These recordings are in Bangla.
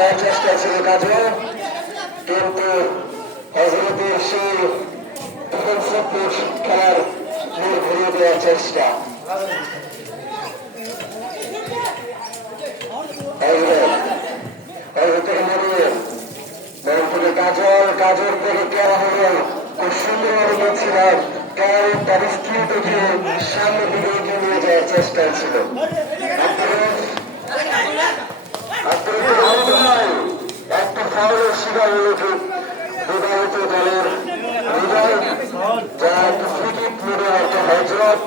দেওয়ার চেষ্টা ছিল কাজে, কিন্তু হজরতের সেই খেলার মূল ঘুরিয়ে দেওয়ার চেষ্টা। কাজল থেকে কেরা হল খুব সুন্দরভাবে বলছিলাম, তার স্ত্রীটাকে সামনে দিকে এগিয়ে নিয়ে যাওয়ার চেষ্টায় ছিল। একটা ফাউলের শিকার হল বিবাহিত দলের হৃদয়, যা একটা ফ্রিকিক মেরে একটা হজরত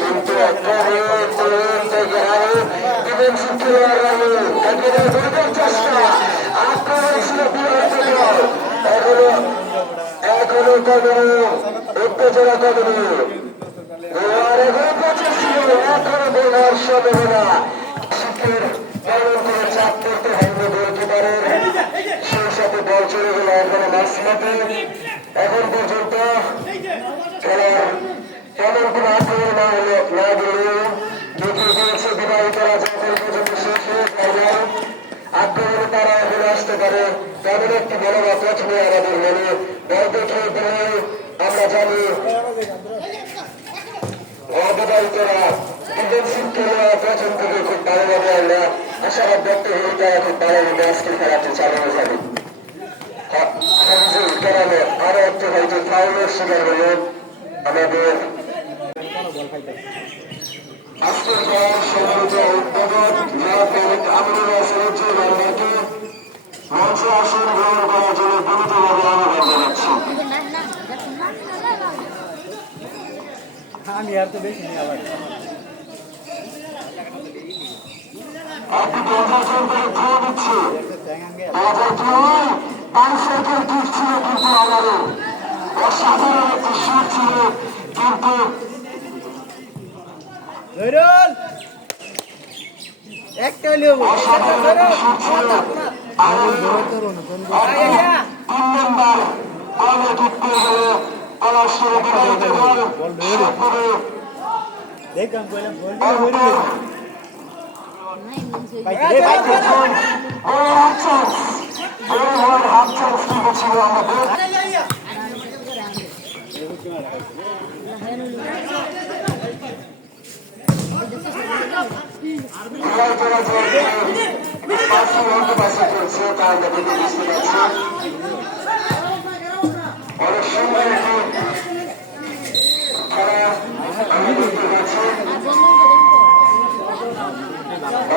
কিন্তু এখনো কমেনি, উত্তেজনা কমেনি, এখনো পৌঁছেছিল, এখনো বোঝার সম্ভাবনা। শিখের পালন করে চাপ করতে হবে গোলকিপারের, সেই সাথে বল চলে গেল এখনো মাঝমাঠে। এখন পর্যন্ত খেলার তেমন কোন আগ্রহ না গেলেও দেখিয়ে দিয়েছে বিবাহিতরা যখন পর্যন্ত শেষ হয়ে যায় আগ্রহ তারা এখন আসতে পারে, তেমন একটি মনোভাব প্রথমে আমাদের মনে বল দেখিয়ে দিলে আমরা জানি অবিবাহিতরা ডিফেন্সিভ খেলোয়া প্রথম থেকে খুব ভালোভাবে আমরা আশাবাদ ব্যক্ত হয়ে তারা খুব ভালোভাবে আজকের খেলাটি চালানো যাবে। আরো একটু হয়তো ফাউলের শিকার হল আমাদের আজকের খেলার সম্মানিত উদ্বোধক আমিনুল হাসান বাংলাকে মঞ্চে আসন গ্রহণ করার জন্য বিনীতভাবে আহ্বান জানাচ্ছি। আমি আর তো বেশি নেই আবার আপনি পঞ্চাশজন থেকে খেয়ে দিচ্ছে বাইসাইকেল ঠিক ছিল, কিন্তু আমারও অসাধারণ একটি সুর ছিল, কিন্তু একটা হলেও অসাধারণ একটি সুর ছিল। তিন নম্বর বলে ঢুকতে গেলে কলার সুরে বিবাহিত দল সবগুলো দেখলাম হাফ চান্স লিখেছিল আমাদের চলছে, তা আমরা দেখে বুঝতে পারছি। অনেক সুন্দর একটি খেলা আমি দেখতে পাচ্ছি,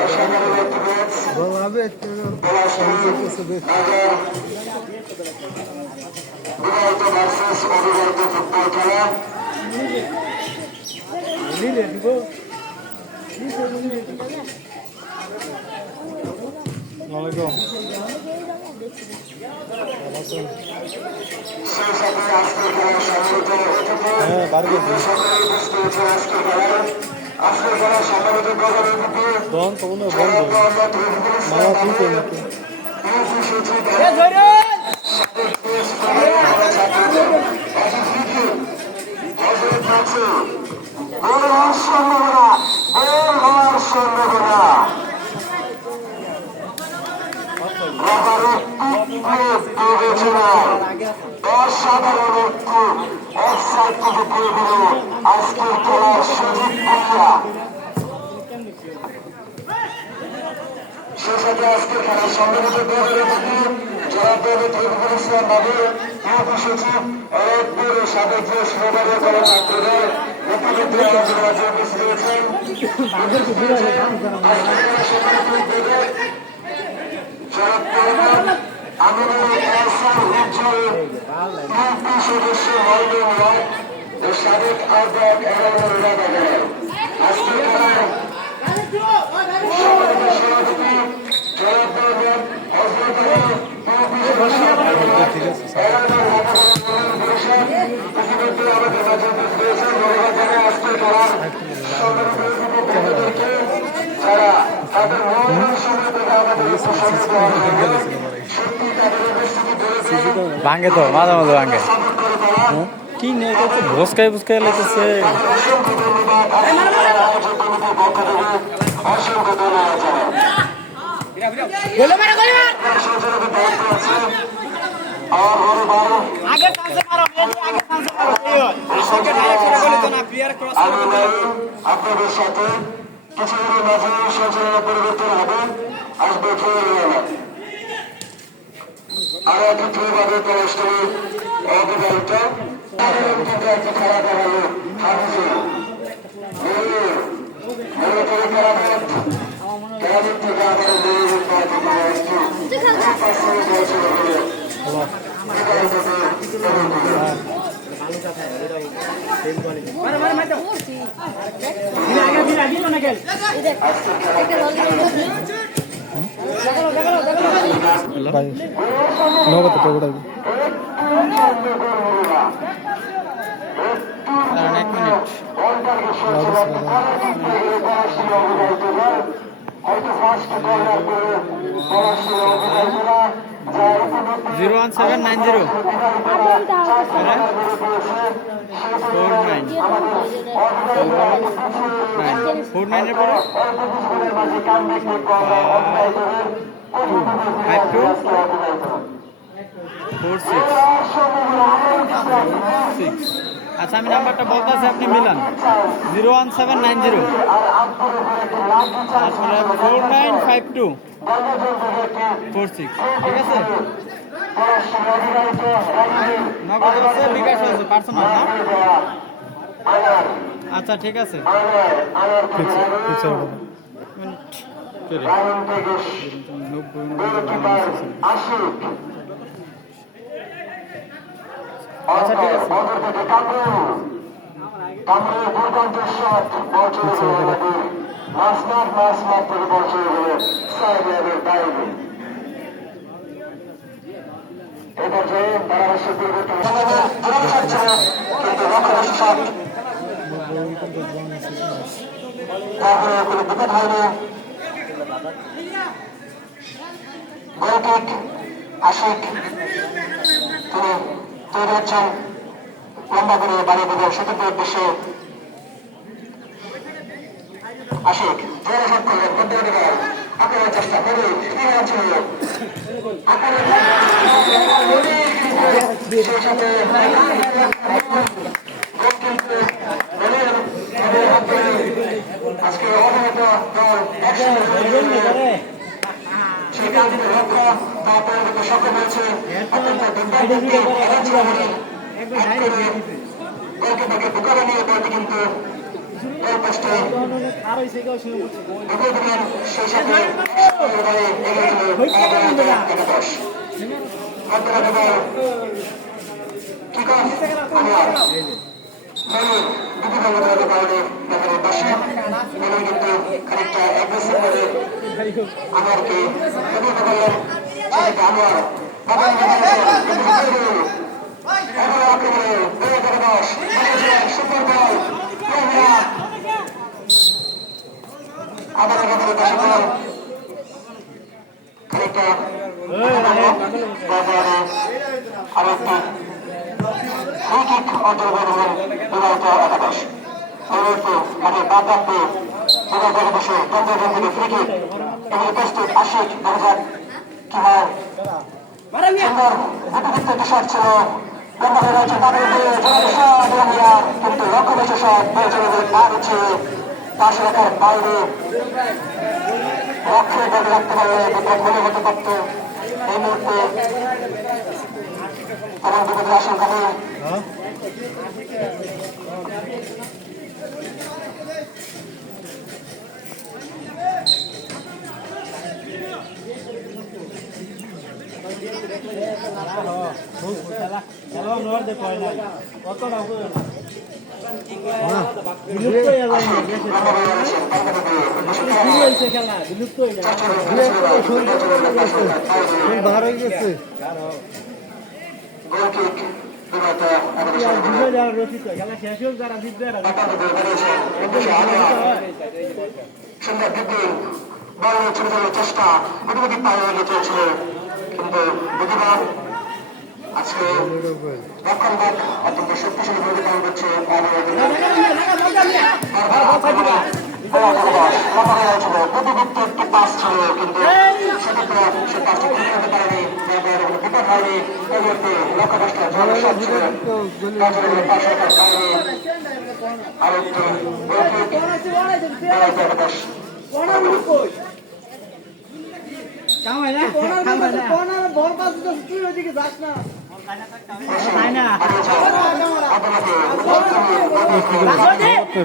অসাধারণ একটি ম্যাচ। বিবাহিত ভার্সেস অবিবাহিত ফুটবল খেলা। সেই সাথে আজকের খেলার সম্মানিত অতিথি সকালে বুঝতে হচ্ছে আজকের খেলার সম্মানিত প্রধান সম্ভাবনা অসাধারণ একটু এক সাইড থেকে দিয়ে দিল আজকের খেলার সুযোগ ভূমিকা। সে সাথে আজকের খেলার সম্মানিত জনাব তরিকুল ইসলাম বাবু, ইউপি সচিব, এরপর সাবেক সহকারী কর্মকর্তাদের ইতিমধ্যে আমাদের মাঝে উপস্থিত হয়েছেন। সদস্য সাবেক আহ্বায়ক আজকের খেলার সভাপতি জনাব ইতিমধ্যে আমাদের মাঝে উপস্থিত হয়েছেন। ধন্যবাদ জানাই আজকের খেলার যারা তাদের মূল্যবান সময় থেকে আমাদের সময় দেওয়ার জন্য সত্যি তাদের উপস্থিতি ভাঙ্গে তো মাঝে মাঝে ভাঙ্গে কি নিয়ে ভোসকাই ফুসকাই লেগেছে। অসংখ্য ধন্যবাদ জানাই। সহযোগিতা দায়িত্ব আছে আমার বড় ভাই আমি নাই আপনাদের সাথে কিছুদিনের মাঝে সঞ্চালনা পরিবর্তন হবে, আসবে ফেরিওয়ালা। আর একত্রভাবে কলেজটি অবদায়িত একটি খেলা দেখালো হামজি মূলত কেরামত থেকে আবার নগদ টেবিল এক মিনিট জিরো 1790 49 এর পরে 5246 আচ্ছা আমি নাম্বারটা বলতেছি আপনি মিলান 01790 তারপরে 495246 ঠিক আছে। নগদ আছে বিকাশ আছে পার্সোনাল না আচ্ছা ঠিক আছে আচ্ছা ঠিক আছে আশিক তিনি তৈরি হচ্ছেন লম্বা করে বাড়িয়ে দেবে সতীর্থের উদ্দেশ্যে। আশিক জোরে করলেন আপনারা চেষ্টা করুন সেই সাথে আজকে অবহিত দল সেই কাজের লক্ষ্য তা পরিণত সক্ষম হয়েছে অত্যন্ত গোলকিপারকে বুকারে নিয়ে বলতে কিন্তু গোলপোস্টে ঢুকে দিলেন। সেই সাথে এগিয়ে গেল একাদশ কিক অফ আনোয়ার দুঃখিত কারণে দেখা বসে মনে কিন্তু খানিকটা অ্যাগ্রেসিভ করে আনোয়ারকে প্রতিহত করলেন। আনোয়ার সুপার বল আবার খানিকটা আরো একটি ফ্রি কিক অর্জন করলেন বিবাহিত একাদশ। মাঠে বাদ রাখতে বিবাহিত একাদশে চন্দ্রগ্রাম থেকে ফ্রি কিক এগুলি প্রস্তুত। আশিক দেখা যাক কি হয়। সুন্দর প্রতিদিত্ব বিষয় ছিল লম্বা রয়েছে তাদের কিন্তু লক্ষ্য বেশি শট বেড়ে চলে গেলে আর হচ্ছে পাশ রেখার বাইরে লক্ষ্যে ধরে রাখতে পারলে বিপদ মনে হতে পারত। এই মুহূর্তে তেমন বিপদের আশঙ্কা নেই। চেষ্টা গতিবিধি পায়ে চলছিল কিন্তু বুদ্ধিমান আজকে রক্ষণভাগ অত্যন্ত শক্তিশালী ভূমিকা পালন করছে। প্রতিদিত্ব একটি পাস ছিল কিন্তু সেক্ষেত্রে সে পাসটি খুঁজে পেতে পারেনি, বিপদ হয়নি। এই মুহূর্তে লক্ষ্যভ্রষ্ট জলের শট ছিল, গাজরের পাশে পায়নি। আরেকটি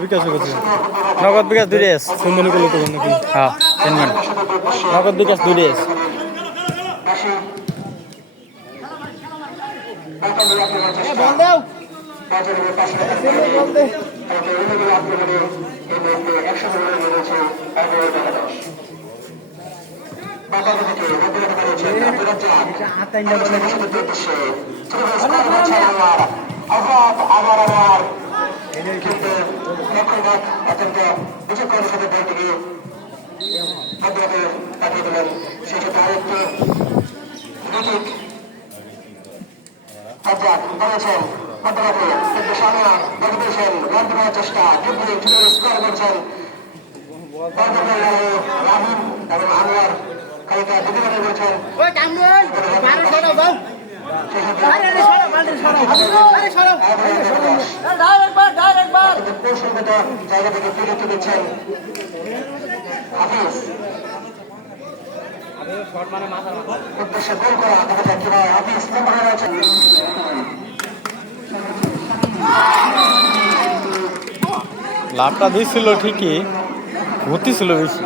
বিকাশ করছে নগদ বিকাশ 2 ডেজ সুন্দর করলে তো নাকি হ্যাঁ 10 মিনিট নগদ বিকাশ 2 ডেজ অত্যন্ত বিচক্ষণের সাথে বলটিকে পাঠিয়ে দিলেন। সেই সাথে আরেকটি বলেছেন মধ্যরাতে কিন্তু সামনে দেখে পেয়েছেন রান করার চেষ্টা স্কোর করছেন রাহিম এবং আনোয়ার খালিকা দুটি রানে করেছেন। কৌশলগত জায়গা থেকে ফিরে তুলেছেন হাফিজ, উদ্দেশ্যে গোল করা দেখা যাক কিভাবে হাফিজ নম্বরে রয়েছেন। লাভটা দিচ্ছিল ঠিকই, ভর্তি ছিল বেশি।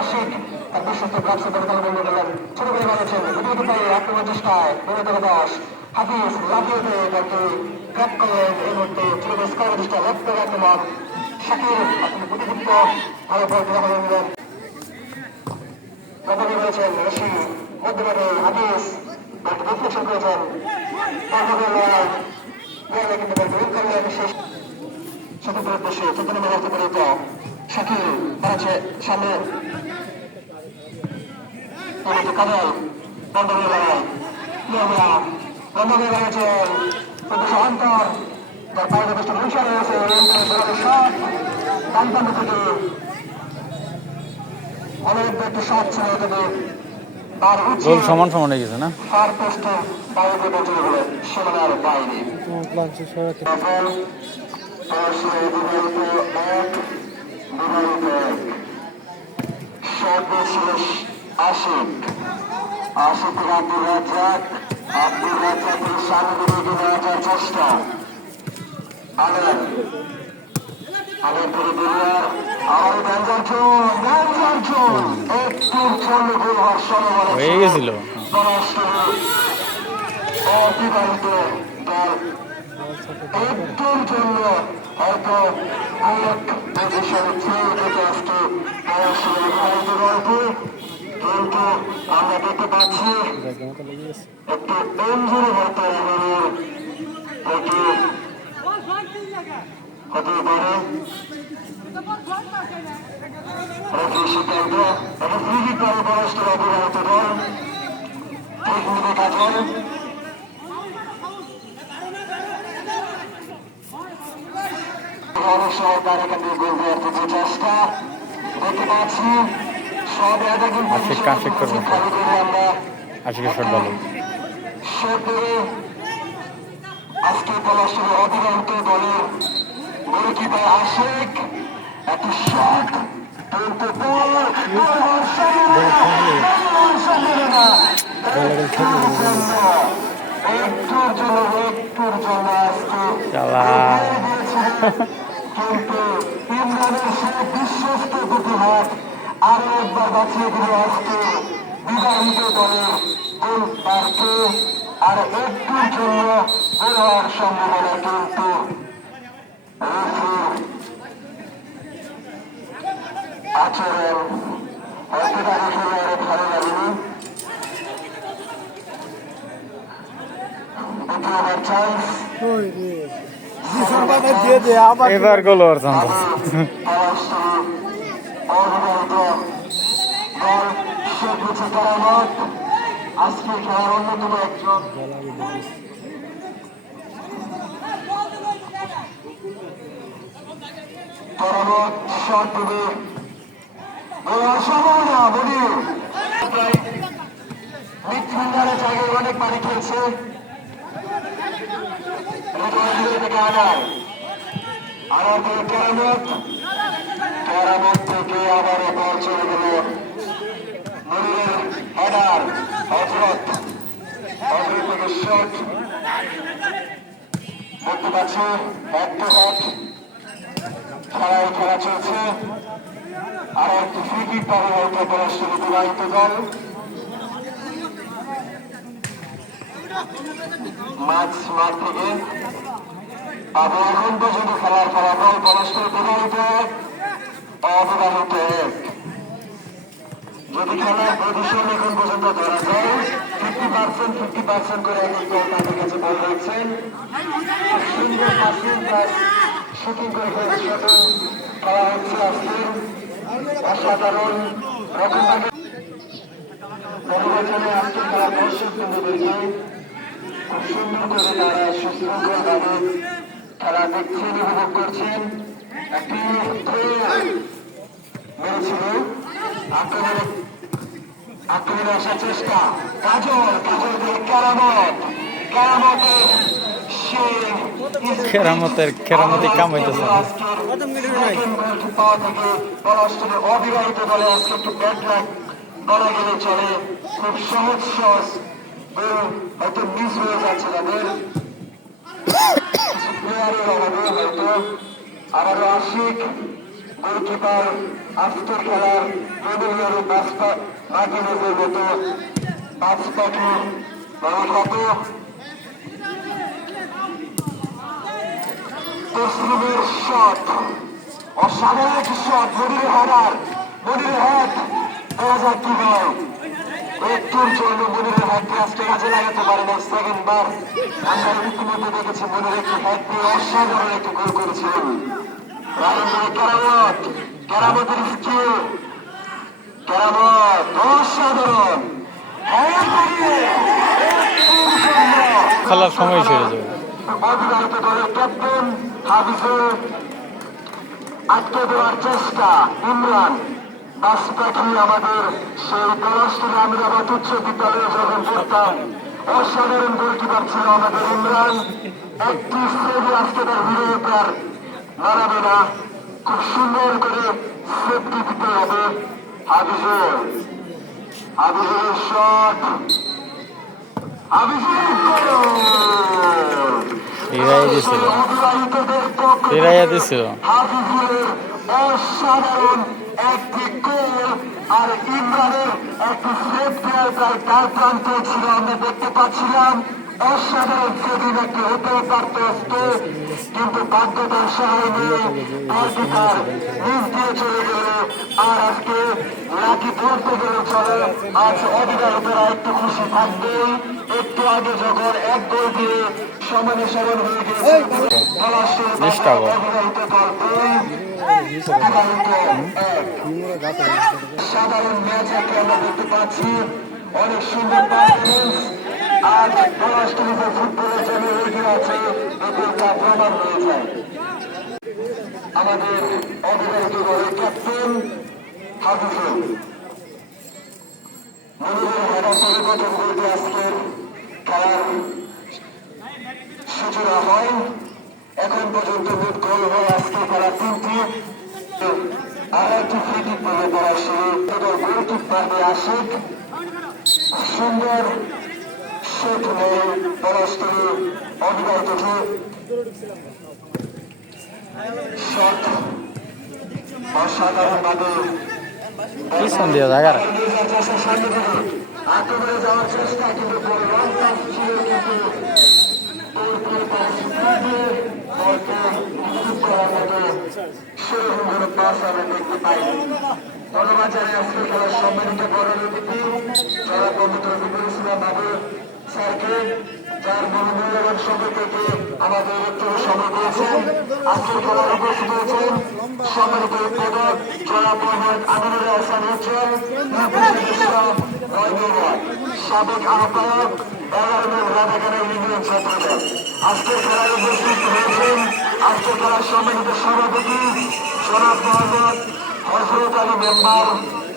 আশিক তার বিশ্বস্ত গ্রাফসে দরকার বলে গেলেন, ছোট করে বলেছেন আক্রমণ চেষ্টায় 10 হাফিজ লাফিয়ে দিয়ে তাকে গ্রাপ করলেন। এই মুহূর্তে ছোট স্কোর চেষ্টা লেফট করে আক্রমণ শাকির আপনি প্রতিযুক্ত ভালো বল গ্রহণ নিলেন। প্রথমে রয়েছেন রশি মধ্যভাগে হাফিজ রিফ্লেকশন করেছেন বিশেষ স্বতন্ত্র উদ্দেশ্যে চতুর্থ ব্যবস্থা করে শাকির দাঁড়াচ্ছে সামনে কাজল বন্ধনে লড়াই বন্ধনে রয়েছেন অন্তর যার বাইরে বেশ ভূষণ রয়েছে শট ডানপান্ড থেকে অনেক একটি শট ছিল তবে তার গোল সমান সমান হয়ে গেছে না ফার পোস্টের বাইরে চলে গেলেন সীমানার বাইরে। আশিক আব্দুল রাজ্জাকের সামনে দিকে নেওয়া যাওয়ার চেষ্টা আলের ধরে বেরিয়ার আর ব্যঞ্জন একটু চলে গোল হওয়ার সম্ভাবনা হয়ে গেছিল। অতিবাহিত দল একটুর জন্য হয়তো অনেক পজিশনে ছেড়ে যেতে আসতে অবিবাহিত দলকে, কিন্তু আমরা দেখতে পাচ্ছি একটু ইনজুরি হতে আমাদের হতে পারে। সিদ্ধান্ত এবং ফ্রি করে পরস্পর অবিবাহিত দল ঠিক মিলে কাজল সরকার এখান থেকে গোল দেওয়ার কিছু চেষ্টা দেখতে পাচ্ছি। সব আশিক করবো আশিকের শট ভালো আজকে পলাশের অবিবাহিত দলের গোলকিপার আশিক একটি শট একটুর জন্য আজকে কিন্তু ইমরানের সাথে বিশ্বস্ত দুটি হাত আরো একবার বাঁচিয়ে দিল আজকে বিবাহিত দলের গোলপারকে। আর একটুর জন্য গোল হওয়ার সম্ভাবনা, কিন্তু আচরণ হয়তো তাকে খেলোয়াড়ে ভালো লাগেনি। দ্বিতীয়বার চান্স, এবার গোল হওয়ার চান্স আছে। অবিবাহিত দল শেখ হচ্ছে কেরামত, আজকে খেলার অন্যতম একজন। কেরামত শট দেবে, গোলার সম্ভাবনা মনির মিডফিল্ডারের জায়গায় অনেক পানি খেয়েছে। থেকে আনার থেকে কেরামত থেকে আবার বল চলে গেল মনিরের হেডার। হজরত থেকে শট দেখতে পাচ্ছি, হেড টু হেড খেলা চলছে। আর একটি ফ্রি কিক পাবে হয়তো পরস্পর বিবাহিত দল। মাঠ থেকে আবার এখন পর্যন্ত খেলার ফলাফল পরস্পর বিবাহিত অবিবাহিত এক। যদি খেলার পজিশন এখন পর্যন্ত ধরা যায় 50% করে এক দল তাদের কাছে বল রয়েছেন। সুন্দর পাসিং প্লাস শুটিং করে খেলা হচ্ছে আজকে। অসাধারণ রকম নির্বাচনে আজকে খেলা দর্শক বিন্দুদেরকে খুব সুন্দর করে তারা সুশৃঙ্খল ভাবে খেলা দেখছেন, উপভোগ করছেন। একটি মেরেছিল আক্রমণে আসার চেষ্টা, কাজল দিয়ে কেরামতের কাম হইতেছে। অবিবাহিত দলে আজকে একটু ব্যাট লাগ বলা গেলে চলে। খুব সহজ হয়তো মিস হয়ে যাচ্ছে তাদের প্লেয়ারের অভাবে, হয়তো আবারও আশিক গোলকিপার আজকের খেলার প্রবীণ মার্টিনেজের মতো পাঁচ পাখি কত তসলিমের শট, অসাধারণ একটি শট, মনিরের হেড দেখা যাক কি হয়। একটুর জন্য মনিরের হেডকে আজকে কাজে লাগাতে পারে না। সেকেন্ড বার আমরা ইতিমধ্যে দেখেছি মনির একটি হেড দিয়ে অসাধারণ একটি গোল করেছিলেন। কেরামতের স্কিল, কেরামত অসাধারণ খেলার সময় ছেড়ে যাবে। অবিবাহিত দলের ক্যাপ্টেন হাফিজের আটকে দেওয়ার চেষ্টা। ইমরান বাস পাখি আমাদের সেই পলাশপুর আমিরাবাদ উচ্চ বিদ্যালয়ে যখন পড়তাম অসাধারণ গোলকিপার ছিল আমাদের ইমরান। একটি সেভে আজকে তার ভিডিওটার নাড়াবে না, খুব সুন্দর করে সেফটি দিতে হবে। হাফিজের শট, অসাধারণ একটি গোল। আর ইমরানের একটি সেফ প্লেয়ার প্রায় তার প্রান্তে ছিল, আমরা দেখতে পাচ্ছিলাম। অসাধারণ সেদিন একটি হতে পারত, কিন্তু ভাগ্যতার সহায় নিয়ে বলটি তার নিজ দিয়ে চলে গেল। আর আজকে লাকি বলতে গেলে চলে, আজ অবিবাহিতরা একটু খুশি থাকবে। একটু আগে যখন এক গোল দিয়ে সমানে সমান হয়ে গেছে অবিবাহিত দল সাধারণ ম্যাচ একটা আমরা দেখতে পাচ্ছি, অনেক সুন্দর পারফরমেন্স। আজ পলাশটুলিতে ফুটবলের জন্য এগিয়ে আছে, এগুলোটা প্রমাণ হয়ে যায়। আমাদের অবিবাহিত দলের ক্যাপ্টেন হাফিজুল মনিরের হেডার থেকে প্রথম গোলটি আজকের খেলার সূচনা হয়। এখন পর্যন্ত মোট গোল হয় আজকে খেলার 3টি। আর একটি ফ্রি কিক পেয়ে পড়াশোনা গোলকিক পারবে আশিক, সুন্দর শট নেই পরস্পর অবিবাহিতকে। শট অসাধারণভাবে কি সন্দেহ জায়গার আক্রমণে যাওয়ার চেষ্টা কিন্তু বল লং পাস ছিল কিন্তু এরপরে পরিস্থিতিতে বলকে নিশ্চিত করার মতো সেরকম কোনো পাস আমরা দেখতে পাইনি। ধন্যবাদ আজকের খেলার সম্মানিত বড় অতিথি যারা পবিত্র বিপুল বাবু স্যারকে যার মূল্যবান সময় থেকে আমাদের একটু সময় দিয়েছেন। আজকের খেলার উপস্থিত হয়েছেন সম্মানিত উদ্বোধক জয়া মোহাম্মদ আমিনুল হাসান উজ্জ্বল, সাবেক আহ্বায়ক 11 নং রাধাকানা ইউনিয়ন ছাত্রদল। আজকের খেলায় উপস্থিত হয়েছেন আজকের খেলার সম্মানিত সভাপতি জনাব মোহাম্মদ হযরত আলী মেম্বার,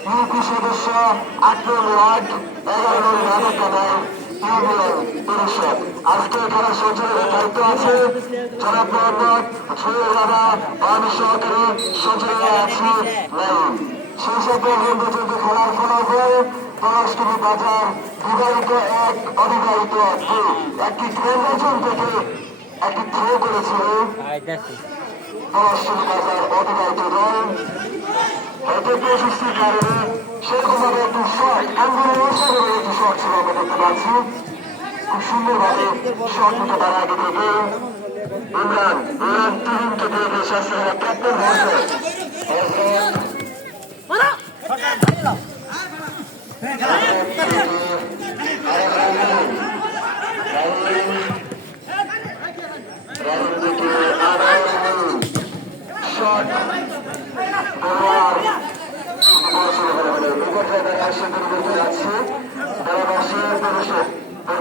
ইউপি সদস্য 8 নং ওয়ার্ড 11 নং রাধাকানা ইউনিয়ন পরিষদ। আজকের খেলার সঞ্চালনের দায়িত্ব আছে জনাব মোহাম্মদ সোহেল রানা, আমি সহকারী সঞ্চালনায় আছি লাইন। সেই সাথে পর্যন্ত খেলার ফলাফল পলাশটুলি বাজার বিবাহিত 1 অবিবাহিত 2। একটি নির্বাচন থেকে একটি থ্রো করেছিল পলাশটুলি বাজার অবিবাহিত দল। হয়তো প্রশস্তির কারণে সেরকমভাবে একটু শট আঙ্গুলের অনুসারে একটি শট ছিল আমরা দেখতে পাচ্ছি। খুব সুন্দরভাবে শট নিতে পারে আগে থেকে ইমরান টিমকে দিয়ে এসেছে ক্যাপ্টেন হয়েছে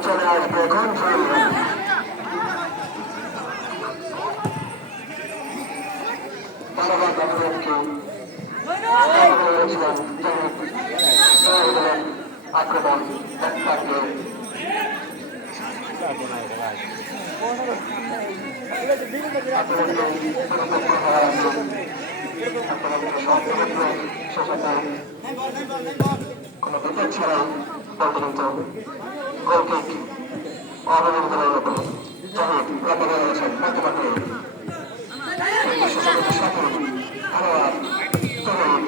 চলে আসবে এখন আক্রমণ কোন বিপদ ছাড়াই বলতে কিন্তু গোলকিক অবলম্বনের মতো জাহিদ লম্বা রয়েছেন মধ্যমাঠে খেলোয়াড় তরুণ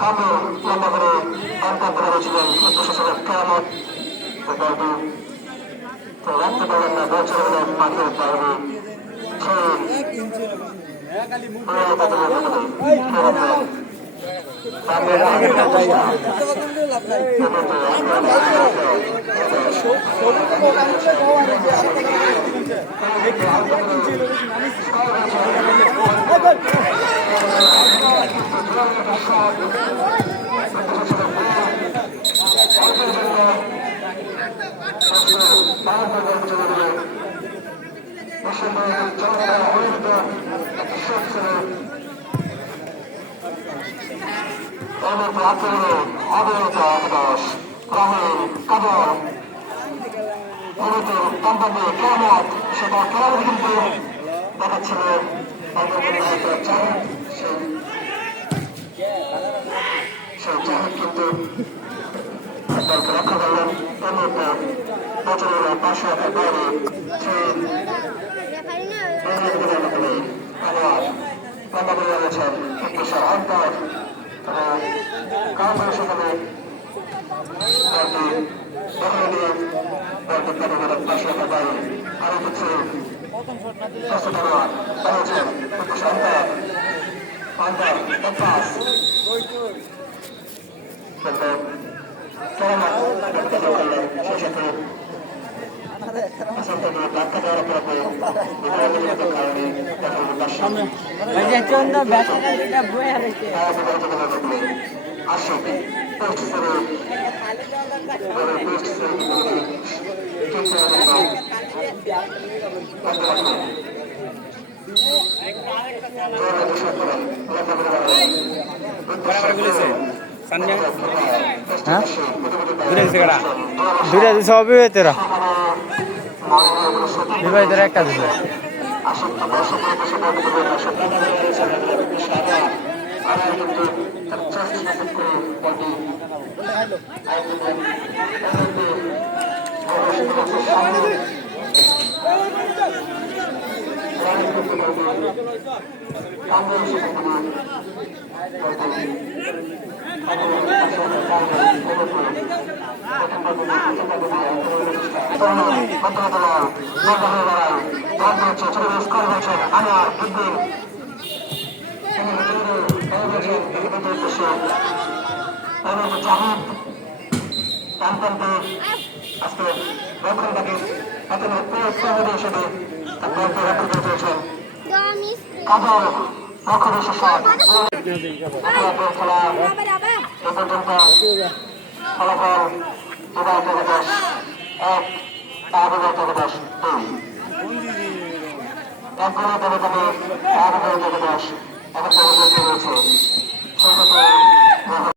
কামরু লম্বা করে অন্তর্ভুক্ত হয়েছিলেন প্রশাসনের কেরামত দলটি তো রাখতে পারলেন না বছর হল মাঠের বাইরে অবহিত একাদশ রাহিল কাদর গুরুতর কম্পানি কেরামত সেটা কেরামত কিন্তু দেখাচ্ছিল সেই জাহিদ কিন্তু দলকে রক্ষা করলেন। এর মধ্যে বছরের পাশে বাইরে লম্বা করে রয়েছেন কিশোর অন্তর কারণ সেখানে বলটি দখলে নিয়ে বলটি কাটাগড়ের পাশে বাইরে আরো কিছু খেলোয়াড় রয়েছেন কিশোর অন্তর পাস কিন্তু সেই সাথে দুটা দিছে অবিবাহিতরা বিবাহিতরা একটা দিছে আজকে রক্ষণটাকে হিসেবে চলছেন কাজল লক্ষ্য বিশেষক খেলা এ পর্যন্ত ফলাফল উদয় জগদশ 1 আবুদয় জগদশ 2 এক গোলে দেবে যাবে আবুদয় জগদশ এখন রয়েছে